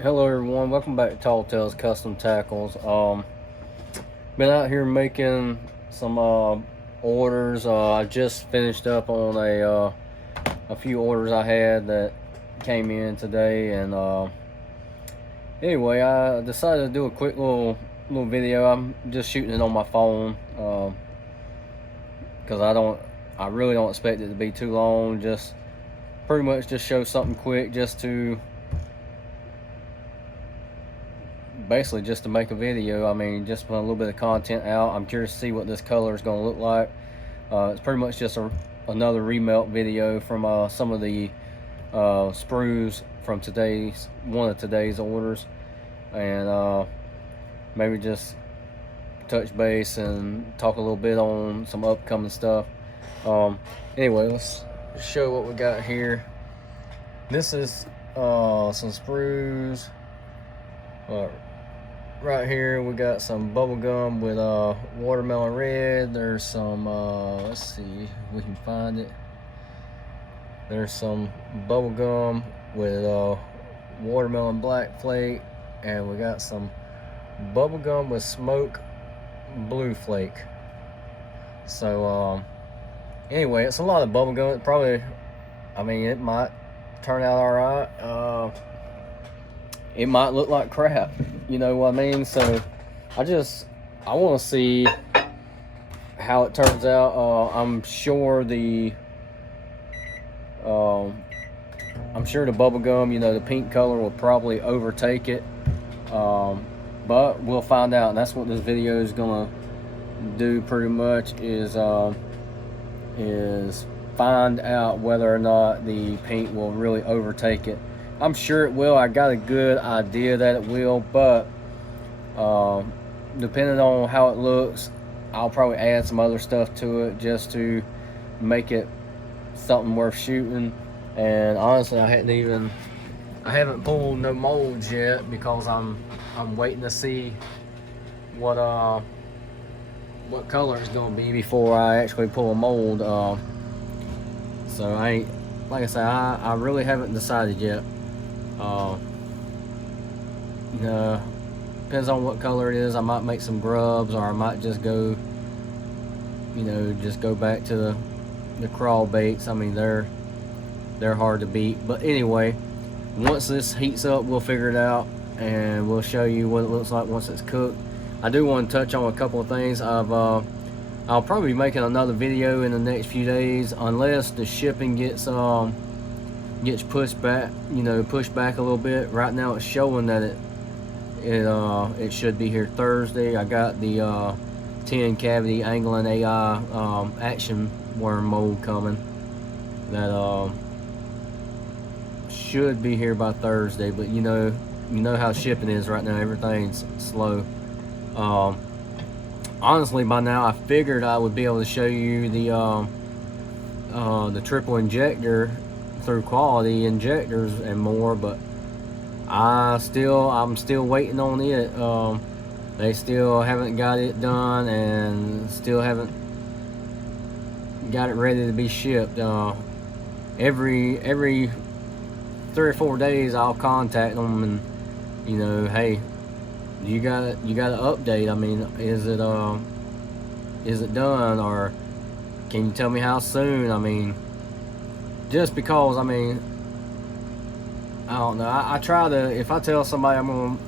Hello everyone, welcome back to Tall Tales Custom Tackles. Been out here making some orders. I just finished up on a few orders I had that came in today, and anyway, I decided to do a quick little video. I'm just shooting it on my phone because I really don't expect it to be too long. Just pretty much just show something quick, just to basically just to make a video. I mean, just put a little bit of content out. I'm curious to see what this color is going to look like. It's pretty much just another remelt video from some of the sprues from one of today's orders, and maybe just touch base and talk a little bit on some upcoming stuff. Anyway, let's show what we got here. This is some sprues. Right here we got some bubblegum with watermelon red. There's some let's see if we can find it. There's some bubblegum with watermelon black flake, and we got some bubblegum with smoke blue flake. So anyway, it's a lot of bubblegum. It probably, I mean, it might turn out all right. It might look like crap, you know what I mean? So I want to see how it turns out. I'm sure the bubblegum, you know, the pink color will probably overtake it, but we'll find out. And that's what this video is gonna do pretty much, is find out whether or not the pink will really overtake it. I'm sure it will. I got a good idea that it will, but depending on how it looks, I'll probably add some other stuff to it just to make it something worth shooting. And honestly, I haven't pulled no molds yet, because I'm waiting to see what color it's gonna be before I actually pull a mold. So like I said, I really haven't decided yet. You know, depends on what color it is. I might make some grubs, or I might just go, you know, just go back to the crawl baits. I mean, they're hard to beat. But anyway, once this heats up, we'll figure it out, and we'll show you what it looks like once it's cooked. I do want to touch on a couple of things. I'll probably be making another video in the next few days, unless the shipping gets pushed back, you know, pushed back a little bit. Right now it's showing that it should be here Thursday. I got the 10 cavity angling AI action worm mold coming that should be here by Thursday, but you know how shipping is right now. Everything's slow. Honestly, by now I figured I would be able to show you the triple injector through quality injectors and more, but I'm still waiting on it. They still haven't got it done, and still haven't got it ready to be shipped. Every 3 or 4 days I'll contact them and, you know, hey, you got an update. I mean, is it done, or can you tell me how soon? I mean, just because, I mean, I don't know. I try to, if I tell somebody I'm going to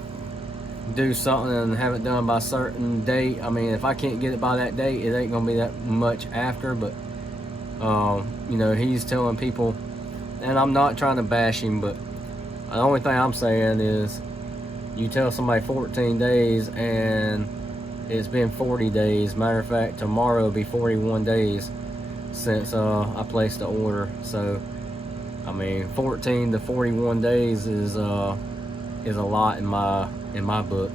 do something and have it done by a certain date, I mean, if I can't get it by that date, it ain't going to be that much after. But, you know, he's telling people, and I'm not trying to bash him, but the only thing I'm saying is, you tell somebody 14 days and it's been 40 days. Matter of fact, tomorrow will be 41 days since I placed the order. So I mean, 14 to 41 days is a lot in my book.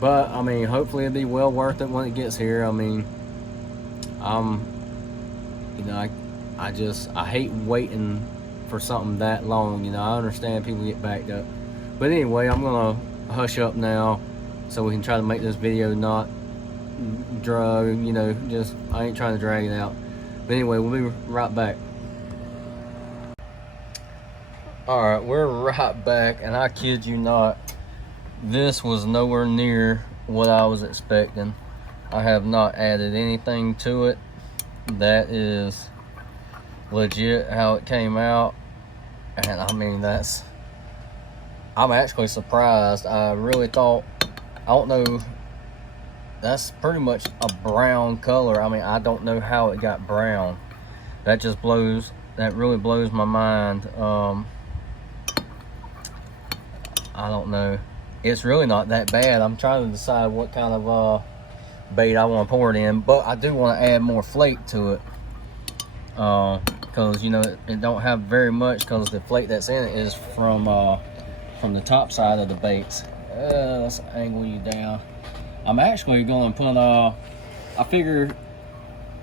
But I mean, hopefully it'll be well worth it when it gets here. I mean, you know, I hate waiting for something that long. You know, I understand people get backed up, but anyway, I'm gonna hush up now so we can try to make this video not drag, you know, just, I ain't trying to drag it out. But anyway, we'll be right back. All right, we're right back, and I kid you not, this was nowhere near what I was expecting. I have not added anything to it. That is legit how it came out, and I mean, I'm actually surprised. I really thought, I don't know, that's pretty much a brown color. I mean, I don't know how it got brown. That really blows my mind. I don't know. It's really not that bad. I'm trying to decide what kind of bait I want to pour it in, but I do want to add more flake to it, because you know it don't have very much, because the flake that's in it is from the top side of the baits. Let's angle you down. I'm actually going to put I figure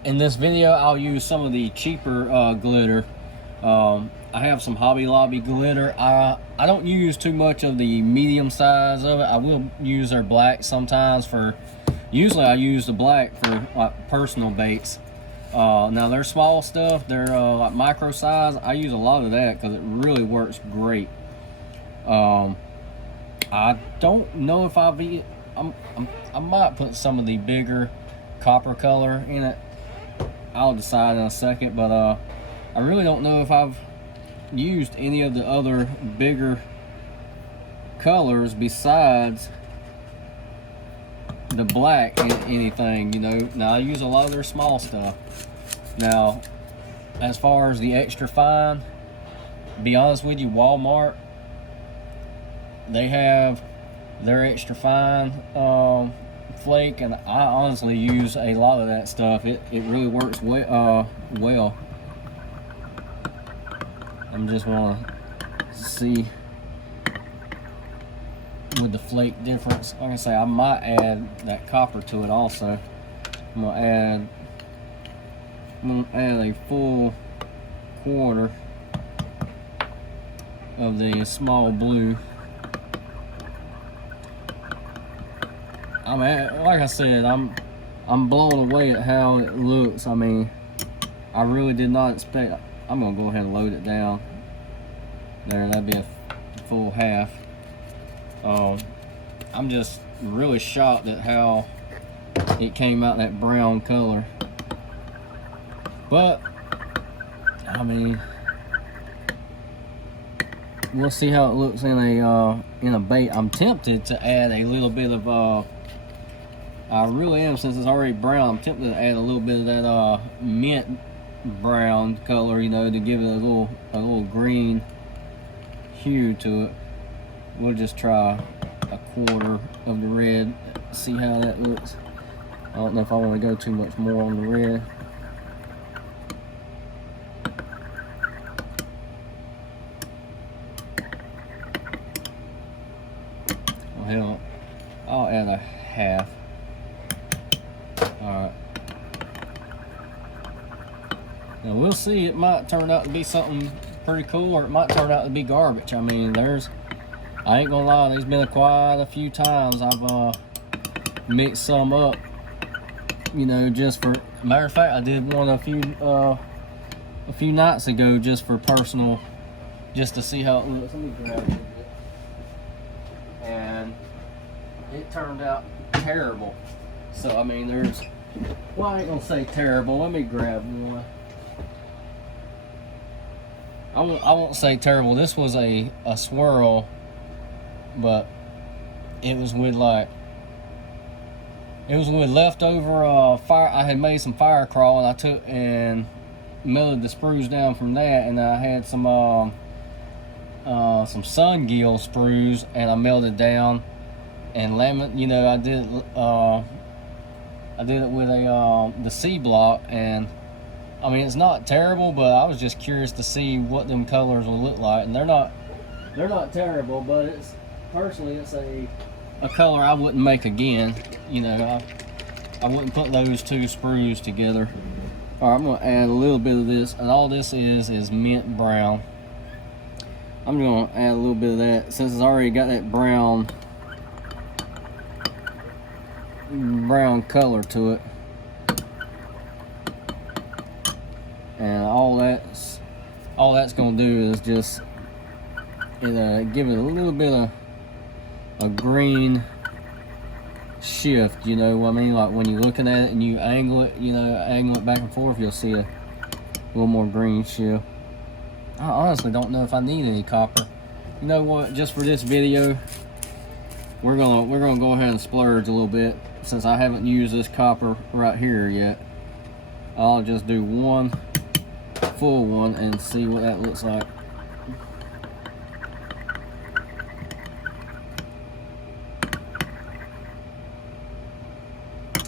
in this video I'll use some of the cheaper glitter. I have some Hobby Lobby glitter. I don't use too much of the medium size of it. I will use their black sometimes usually I use the black for like personal baits. Now their small stuff, they're like micro size, I use a lot of that because it really works great. I don't know if I might put some of the bigger copper color in it. I'll decide in a second, but I really don't know if I've used any of the other bigger colors besides the black in anything, you know. Now I use a lot of their small stuff. Now as far as the extra fine, to be honest with you, Walmart, they have their extra fine flake, and I honestly use a lot of that stuff. It really works well. I'm just want to see with the flake difference. Like I say, I might add that copper to it also. I'm gonna add a full quarter of the small blue. Like I said, I'm blown away at how it looks. I mean, I really did not expect. I'm gonna go ahead and load it down. There, that'd be a full half. I'm just really shocked at how it came out that brown color. But I mean, we'll see how it looks in a bait. I'm tempted to add a little bit of I really am, since it's already brown. I'm tempted to add a little bit of that mint brown color, you know, to give it a little green hue to it. We'll just try a quarter of the red, see how that looks. I don't know if I want to go too much more on the red. Oh hell, I'll add a half. Alright. Now we'll see, it might turn out to be something pretty cool, or it might turn out to be garbage. I mean, I ain't gonna lie, there's been quite a few times I've mixed some up, you know, just for, matter of fact, I did one a few nights ago just for personal, just to see how it looks. Let me grab it a bit. And it turned out terrible. So I mean, well, I ain't gonna say terrible. Let me grab one. I won't say terrible. This was a swirl, but it was with leftover fire. I had made some fire crawl, and I took and melted the sprues down from that, and I had some sun gill sprues, and I melted down and lemon. You know, I did it with the C block, and I mean, it's not terrible, but I was just curious to see what them colors will look like, and they're not terrible, but it's a color I wouldn't make again. You know, I wouldn't put those two sprues together. All right, I'm gonna add a little bit of this, and all this is mint brown. I'm gonna add a little bit of that, since it's already got that brown color to it. And all that's gonna do is just give it a little bit of a green shift, you know what I mean? Like when you're looking at it and you angle it, you know, angle it back and forth, you'll see a little more green shift. I honestly don't know if I need any copper. You know what? Just for this video, we're gonna go ahead and splurge a little bit, since I haven't used this copper right here yet. I'll just do one full one and see what that looks like.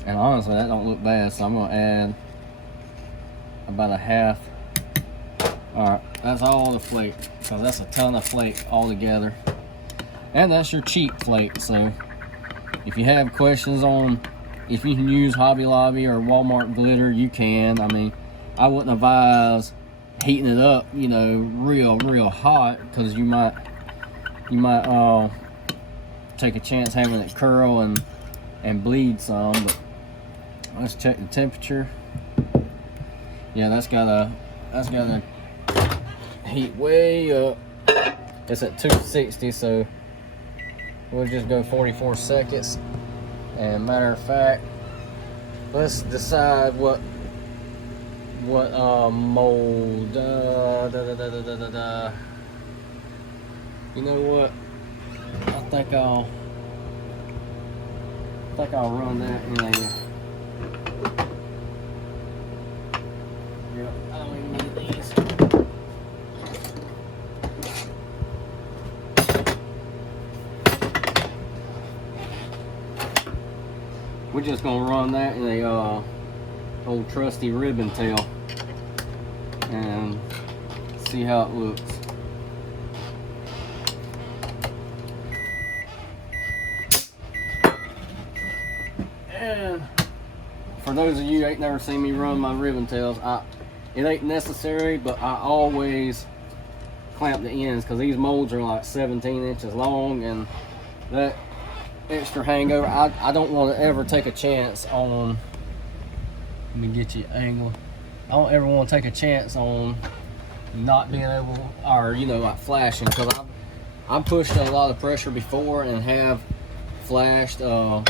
And honestly, that don't look bad, so I'm gonna add about a half. Alright, that's all the flake, because that's a ton of flake altogether. And that's your cheap flake, so if you have questions on if you can use Hobby Lobby or Walmart glitter, you can. I mean, I wouldn't advise heating it up, you know, real hot, because you might take a chance having it curl and bleed some. But let's check the temperature. Yeah, that's gotta heat way up. It's at 260, so we'll just go 44 seconds. And matter of fact, let's decide what mold. You know what? I think I'll run that in there. Yep, I don't even need these. We're just gonna run that in a old trusty ribbon tail and see how it looks. And for those of you who ain't never seen me run my ribbon tails, it ain't necessary, but I always clamp the ends, because these molds are like 17 inches long, and that extra hangover, I don't want to ever take a chance on, let me get you angle. I don't ever want to take a chance on not being able, or you know, like flashing, because I've pushed a lot of pressure before and have flashed, and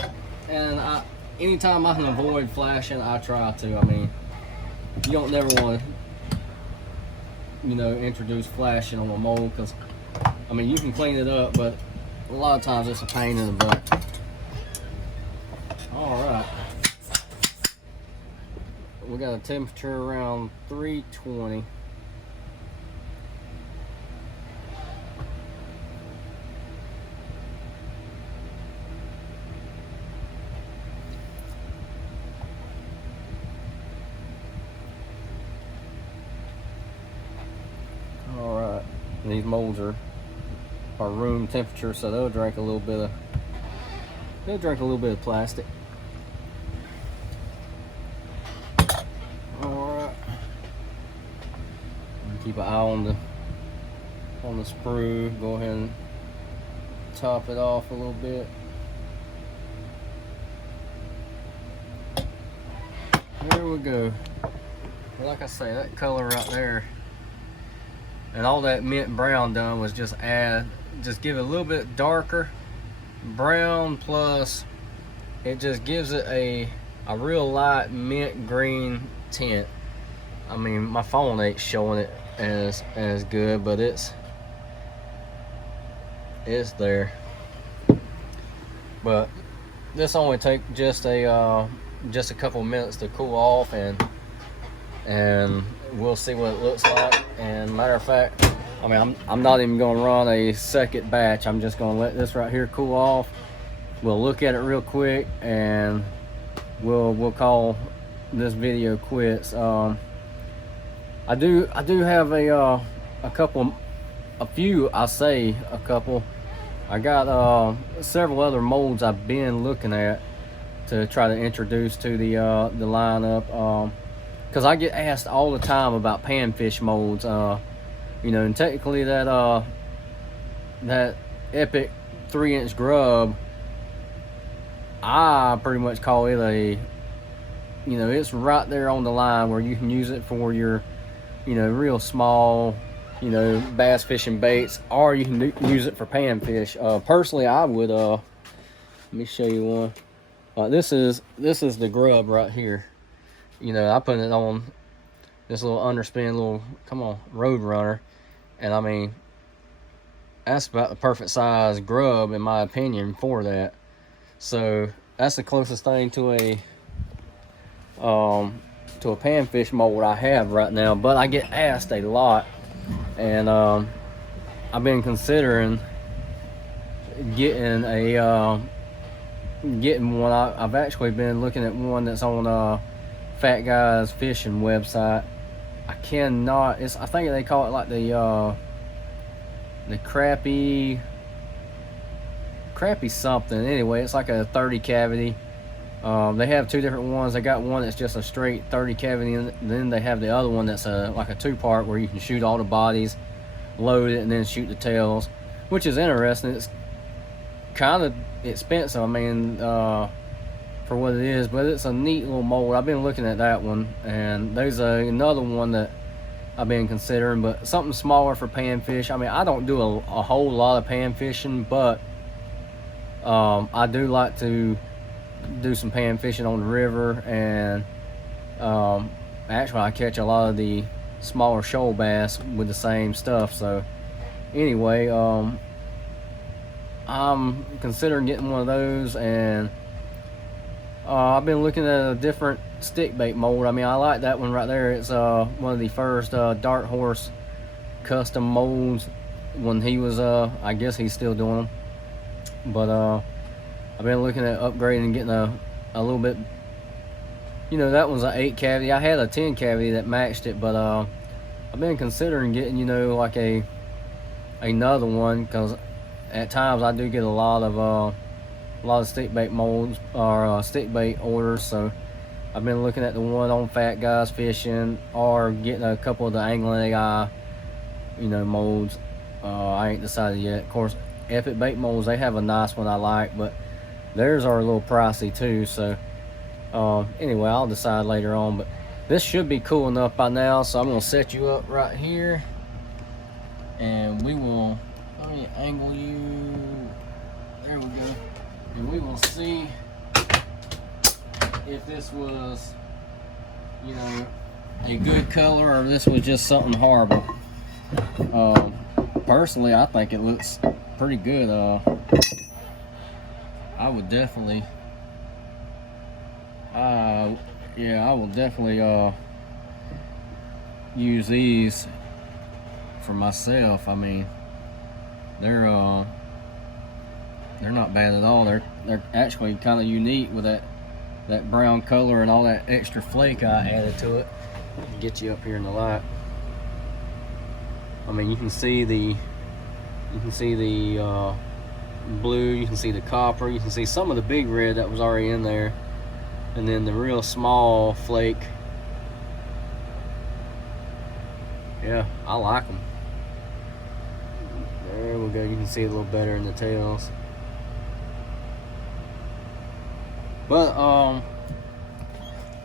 anytime I can avoid flashing, I try to. I mean, you don't never want to, you know, introduce flashing on a mold, because I mean, you can clean it up, but a lot of times it's a pain in the butt. Alright. We got a temperature around 320. Alright. These molds are room temperature, so they'll drink a little bit of plastic. All right, keep an eye on the sprue. Go ahead and top it off a little bit. There we go. Like I say, that color right there and all that mint brown done was just give it a little bit darker brown, plus it just gives it a real light mint green tint. I mean, my phone ain't showing it as good, but it's there. But this only take just a couple minutes to cool off, and we'll see what it looks like. And matter of fact, I mean, I'm not even going to run a second batch. I'm just going to let this right here cool off. We'll look at it real quick, and we'll call this video quits. I do have a couple. I got several other molds I've been looking at to try to introduce to the lineup, because I get asked all the time about panfish molds. You know, and technically that Epic 3-inch grub, I pretty much call it a, you know, it's right there on the line where you can use it for your, you know, real small, you know, bass fishing baits, or you can use it for panfish. Personally, I would. Let me show you one. This is the grub right here. You know, I put it on this little underspin, little road runner, and I mean, that's about the perfect size grub in my opinion for that. So that's the closest thing to a panfish mold I have right now. But I get asked a lot, and I've been considering getting one. I've actually been looking at one that's on Fat Guy's Fishing website. I think they call it like the crappy something. Anyway, it's like a 30 cavity. They have two different ones. They got one that's just a straight 30 cavity, and then they have the other one that's like a two-part where you can shoot all the bodies, load it, and then shoot the tails, which is interesting. It's kind of expensive, I mean, for what it is, but it's a neat little mold. I've been looking at that one, and there's another one that I've been considering, but something smaller for panfish. I mean, I don't do a whole lot of pan fishing, but I do like to do some pan fishing on the river, and actually I catch a lot of the smaller shoal bass with the same stuff. So anyway, I'm considering getting one of those, and I've been looking at a different stick bait mold. I mean, I like that one right there. It's one of the first Dark Horse custom molds when he was I guess he's still doing them, but I've been looking at upgrading and getting a little bit, you know, that one's an 8 cavity. I had a 10 cavity that matched it, but I've been considering getting, you know, like another one, because at times I do get a lot of stick bait molds or stick bait orders. So I've been looking at the one on Fat Guys Fishing, or getting a couple of the Angling AI, you know, molds. I ain't decided yet. Of course, Epic Bait Molds, they have a nice one I like, but theirs are a little pricey too. So anyway, I'll decide later on, but this should be cool enough by now. So I'm gonna set you up right here, and let me angle you. There we go. And we will see if this was, you know, a good color, or if this was just something horrible. Personally, I think it looks pretty good. I would definitely, yeah, I will definitely use these for myself. I mean, they're not bad at all. They're actually kind of unique with that brown color and all that extra flake I added to it. Get you up here in the light. I mean, you can see the blue, you can see the copper, you can see some of the big red that was already in there, and then the real small flake. Yeah, I like them. There we go. You can see it a little better in the tails. But I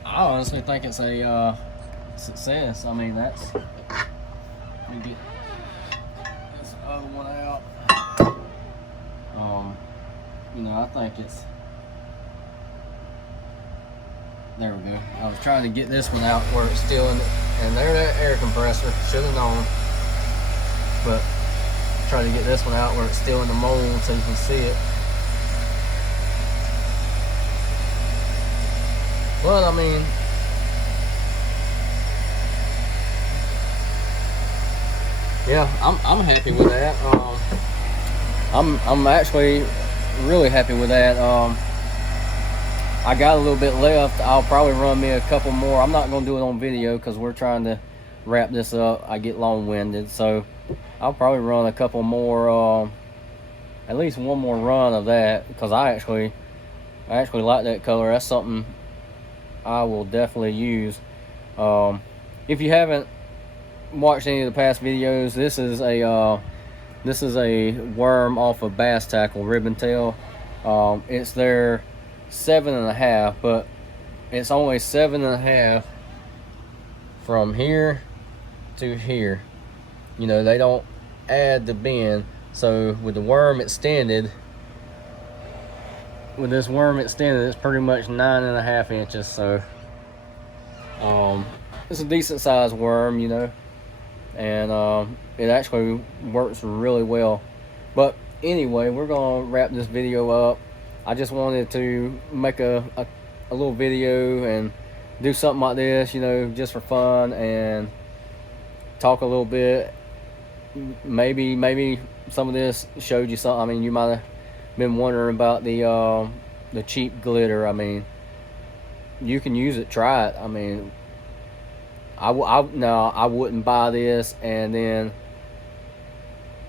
honestly think it's a success. I mean, let me get this other one out. You know, I think it's, there we go. I was trying to get this one out where it's still in, and there that air compressor, should have known. But try to get this one out where it's still in the mold so you can see it. But I mean, yeah, I'm happy with that. I'm actually really happy with that. I got a little bit left. I'll probably run me a couple more. I'm not gonna do it on video because we're trying to wrap this up. I get long-winded, so I'll probably run a couple more, at least one more run of that, because I actually like that color. That's something I will definitely use. If you haven't watched any of the past videos, this is a worm off of Bass Tackle ribbon tail. It's their 7.5, but it's only 7.5 from here to here. You know, they don't add the bend. So with the worm extended, with this worm extended, it's pretty much 9.5 inches. So it's a decent sized worm, you know, and it actually works really well. But anyway, we're gonna wrap this video up. I just wanted to make a little video and do something like this, you know, just for fun, and talk a little bit. Maybe some of this showed you something. I mean, you might have been wondering about the cheap glitter. I mean, you can use it, try it. I mean, I wouldn't buy this and then,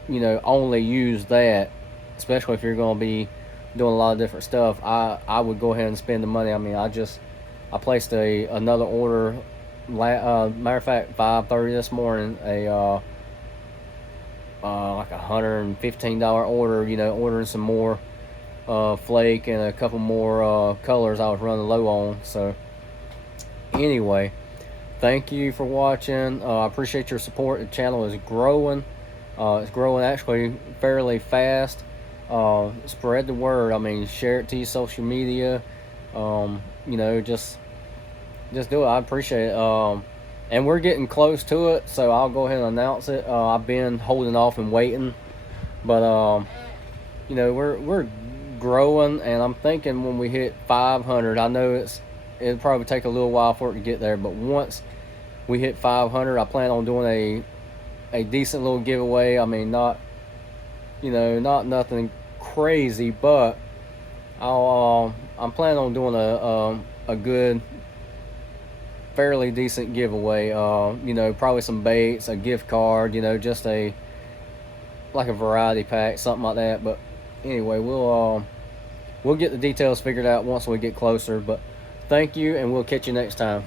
you know, only use that, especially if you're going to be doing a lot of different stuff. I would go ahead and spend the money. I mean, I placed another order. Matter of fact, 5:30 this morning, like $115 order. You know, ordering some more flake and a couple more colors I was running low on. So anyway, thank you for watching. I appreciate your support. The channel is growing. It's growing actually fairly fast. Spread the word. I mean, share it to your social media. You know, just do it. I appreciate it. And we're getting close to it, so I'll go ahead and announce it. I've been holding off and waiting, but you know, we're growing, and I'm thinking when we hit 500, I know it'll probably take a little while for it to get there, but once we hit 500, I plan on doing a decent little giveaway. I mean, not, you know, not nothing crazy, but I'm planning on doing a good, fairly decent giveaway. You know, probably some baits, a gift card, you know, just like a variety pack, something like that. But anyway, we'll get the details figured out once we get closer. But thank you, and we'll catch you next time.